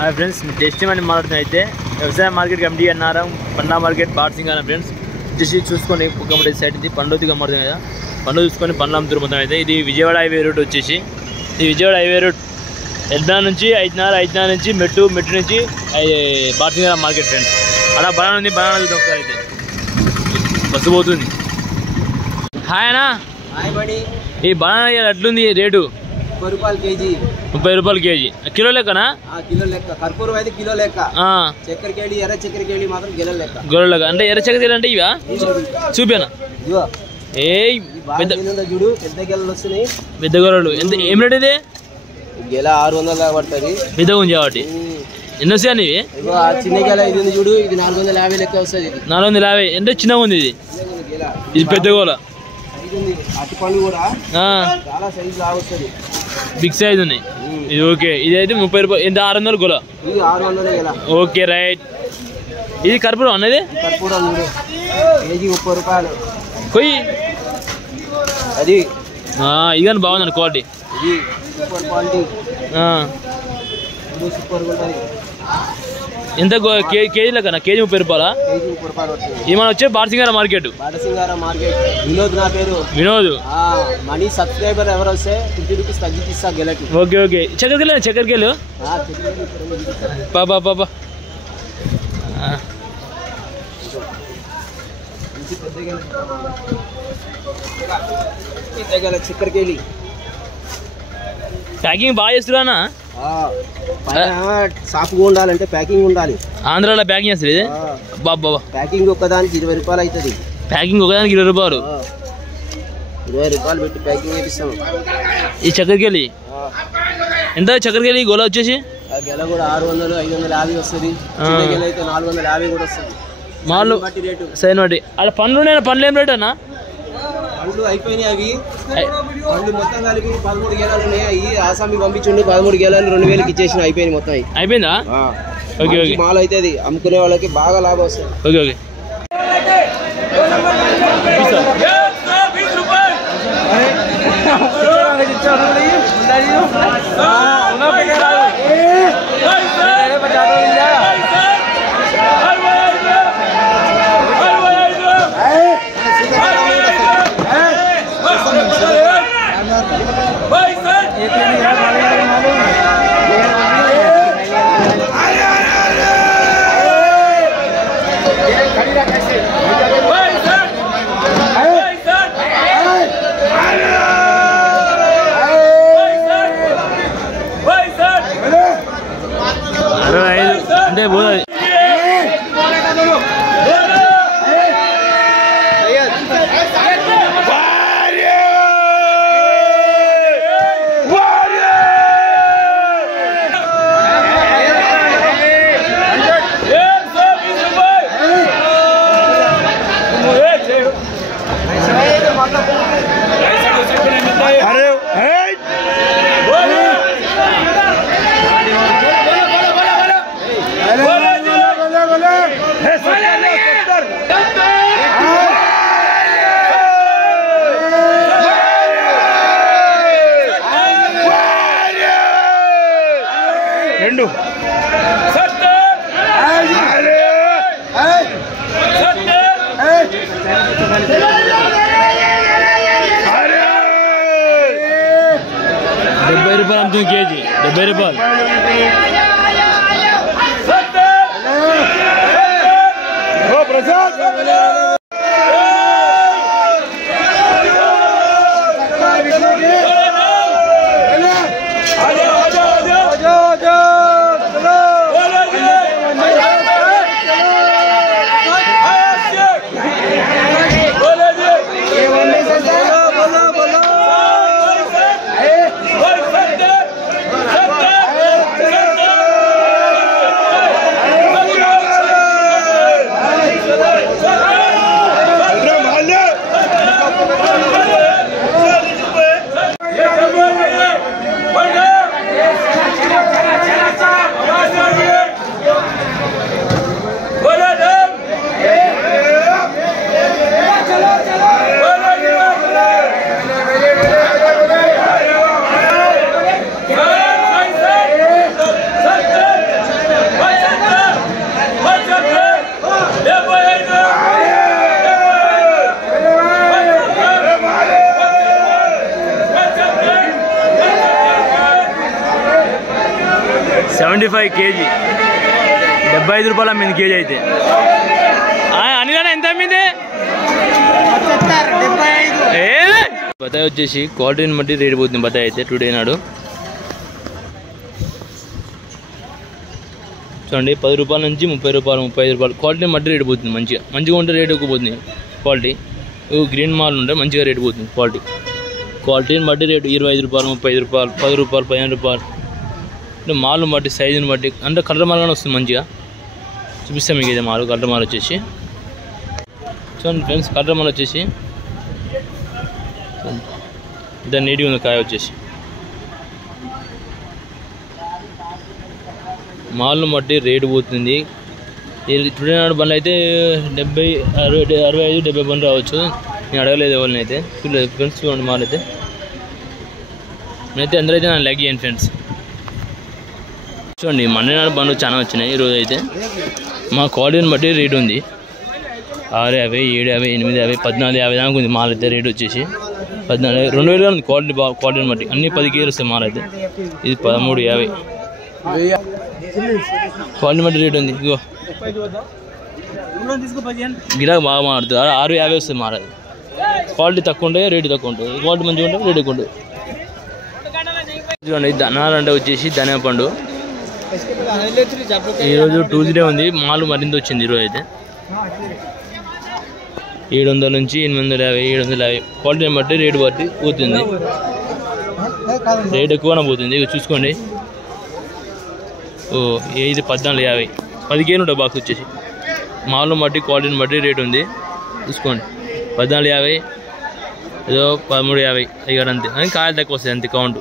Hi friends, మీ టెస్ట్ మనీ మాట్లాడుతున్నా వ్యవసాయ మార్కెట్ కమిటీ అన్నారం పండా మార్కెట్ బార్సింగ్ ఫ్రెండ్స్ వచ్చేసి చూసుకొని కమిటీ సైడ్ ఇది పండుగ కనబడుతుంది కదా. పండుగ చూసుకొని పండ్లు అమ్ముతున్నారు మొత్తం. అయితే ఇది విజయవాడ హైవే రూట్ వచ్చేసి ఇది విజయవాడ హైవే రూట్ ఎల్దాన్ నుంచి ఐదున్నర నుంచి మెట్టు నుంచి బార్సింగ్ మార్కెట్ ఫ్రెండ్స్. అలా బనానా ఉంది, బనానా చూద్దాం ఒకసారి. అయితే బస్సు పోతుంది. హాయ్ అన్నా. ఈ బనానా ఎట్లుంది రేటు? 30 రూపాయలు కేజీ. కిలో లెక్కనా? కిలో లెక్క. కర్పూరం అయితే కిలో లెక్క. చక్కెర కేళి, ఎర్ర చక్కెర కేళి మాత్రం కిలో లెక్క. గొర్రె లెక్క అంటే ఎర్ర చక్కెర అంటే ఇవా? చూపానా? చూడు, పెద్ద గెలలు వస్తున్నాయి. పెద్ద గొర్రెలు ఎంత? ఏం రేట్ ఇది? గెల 600 పడుతుంది. పెద్దగా ఉంది కాబట్టి. ఎన్ని వస్తాయని ఇవి? చిన్న గెల ఇది ఉంది చూడు, ఇది 450 లెక్క వస్తుంది. 450 అంటే చిన్నగా ఉంది ఇది. ఇది పెద్ద గోల. అటు పండు కూడా చాలా సైజు లాగా వస్తుంది. బిగ్ సైజ్ ఉన్నాయి. ఇది ఓకే. ఇది అయితే 30 రూపాయలు. ఎంత? 600 గోల. 600 గెల. Okay right. ఇది కర్పూరం అన్నది? కర్పూరం కేజీ 30 రూపాయలు. కొయ్యి అది ఇది కానీ బాగుందండి క్వాలిటీ. ఇది సూపర్ క్వాలిటీ. సూపర్ ఉంటుంది. ఎంత కేజీ లెక్కన? కేజీ 30 రూపాయలా? కేజీ 30 రూపాయలు వస్తుంది. ఇది మనం వచ్చే బార్సింగార మార్కెట్. వినోద్ నా పేరు. వినోద్. మనీ సబ్స్క్రైబర్ ఎవరు వస్తే 50 రూపీస్ తగ్గిస్తా గెలకి. Okay okay. చక్కెరకేలు పాపా పాపా. చక్కెరకేళి ప్యాకింగ్ బాగా చేస్తున్నా. సాఫ్గా ఉండాలంటే ప్యాకింగ్ ఉండాలి. ఆంధ్రాలో ప్యాకింగ్ చేస్తారు ఇది. బాబా ప్యాకింగ్ ఒక్కదానికి 20 రూపాయలు అవుతుంది. ప్యాకింగ్ ఒకదానికి 20 రూపాయలు. 20 రూపాయలు పెట్టి ప్యాకింగ్ చేపిస్తాం. ఈ చక్కెరకేళి ఎంత? చక్కెరకేళి గోల వచ్చేసి గెల కూడా 600 550 వస్తుంది. గెల అయితే 450 కూడా వస్తుంది. మాలు సైన్ బట్టి. అక్కడ పండ్లు పండ్లు ఏం రేట్ అన్నా? పండ్లు అయిపోయినాయి. అవి పండ్లు మొత్తం కలిపి 13 గెలాలు ఉన్నాయి. అవి ఆసామి పంపించుండి 13 గెలాలు 2000కి ఇచ్చేసిన. అయిపోయినాయి మొత్తం. అయిపోయిందా? Okay okay. మాల్ అయితే అది అమ్ముకునే వాళ్ళకి బాగా లాభం వస్తుంది. Okay okay. అంటే పోతుంది. రెండు ₹70 అమ్ముతుంది కేజీ. 70 రూపాయలు. 75 కేజీ 75 రూపాయలు అమ్మింది కేజీ అయితే. అనిగానే ఎంత అమ్మింది? బత్తాయి వచ్చేసి క్వాలిటీని బట్టి రేటు పోతుంది. బత్తాయి అయితే టుడే నాడు చూడండి 10 రూపాయల నుంచి 30 రూపాయలు 35 రూపాయలు క్వాలిటీని బట్టి రేటు పోతుంది. మంచిగా ఉంటే రేటు ఎక్కువ పోతుంది. క్వాలిటీ గ్రీన్ మాల్ ఉంటే మంచిగా రేటు పోతుంది. క్వాలిటీని బట్టి రేటు 25 రూపాయలు 30 రూపాయలు 10 రూపాయలు 15 రూపాయలు అంటే మాల్ని బట్టి సైజుని బట్టి అంటే కలర్ మాల్ కానీ వస్తుంది. మంచిగా చూపిస్తాం మీకు ఇది మాల్. కలర్ మాల్ వచ్చేసి చూడండి ఫ్రెండ్స్, కలర్ మాల్ వచ్చేసి దాని నీట్గా ఉంది. కాయ వచ్చేసి మాల్ను బట్టి రేటు పోతుంది. టుడే నాడు బండ్లు అయితే 70, 60, 65, 70 బండ్లు రావచ్చు. నేను అడగలేదు ఎవరిని అయితే. ఫ్రెండ్స్ చూడండి మాల్ అయితే. నేనైతే అందరైతే నన్ను లైక్ చేయండి ఫ్రెండ్స్. చూడండి మండే నాడు బండ్లు చాలా వచ్చినాయి. ఈరోజు అయితే మా క్వాలిటీని బట్టి రేటు ఉంది. 650, 750, 850, 1450 దాకా ఉంది మాల్ అయితే. రేటు వచ్చేసి 14, 2000 ఉంది క్వాలిటీని బట్టి. అన్ని 10 కేజీలు వస్తాయి మాల్ అయితే. ఇది 1350 క్వాలిటీ బట్టి రేటు ఉంది. ఇగో గిరాకు బాగా మారుతుంది. 650 వస్తుంది మాల్ అది. క్వాలిటీ తక్కువ ఉంటాయి, రేటు తక్కువ ఉంటుంది. క్వాలిటీ మంచిగా ఉంటుంది, రేటు ఎక్కువ ఉంటుంది. చూడండి ధనాలంటే వచ్చేసి ధనియా పండు. ఈరోజు ట్యూస్డే ఉంది. మాల్ మరింత వచ్చింది ఈరోజు అయితే. 700 నుంచి 850, 750 క్వాలిటీని బట్టి రేటు బట్టి పోతుంది. రేట్ ఎక్కువనే పోతుంది. ఇక చూసుకోండి. ఇది 1450 10 కేజీలు ఉంటుంది బాక్స్ వచ్చేసి. మాల్ను బట్టి క్వాలిటీని బట్టి రేటు ఉంది. చూసుకోండి 1450 ఏదో 1350 ఇక అంతే. కాయలు తక్కువ వస్తాయి అంతే కౌంట్.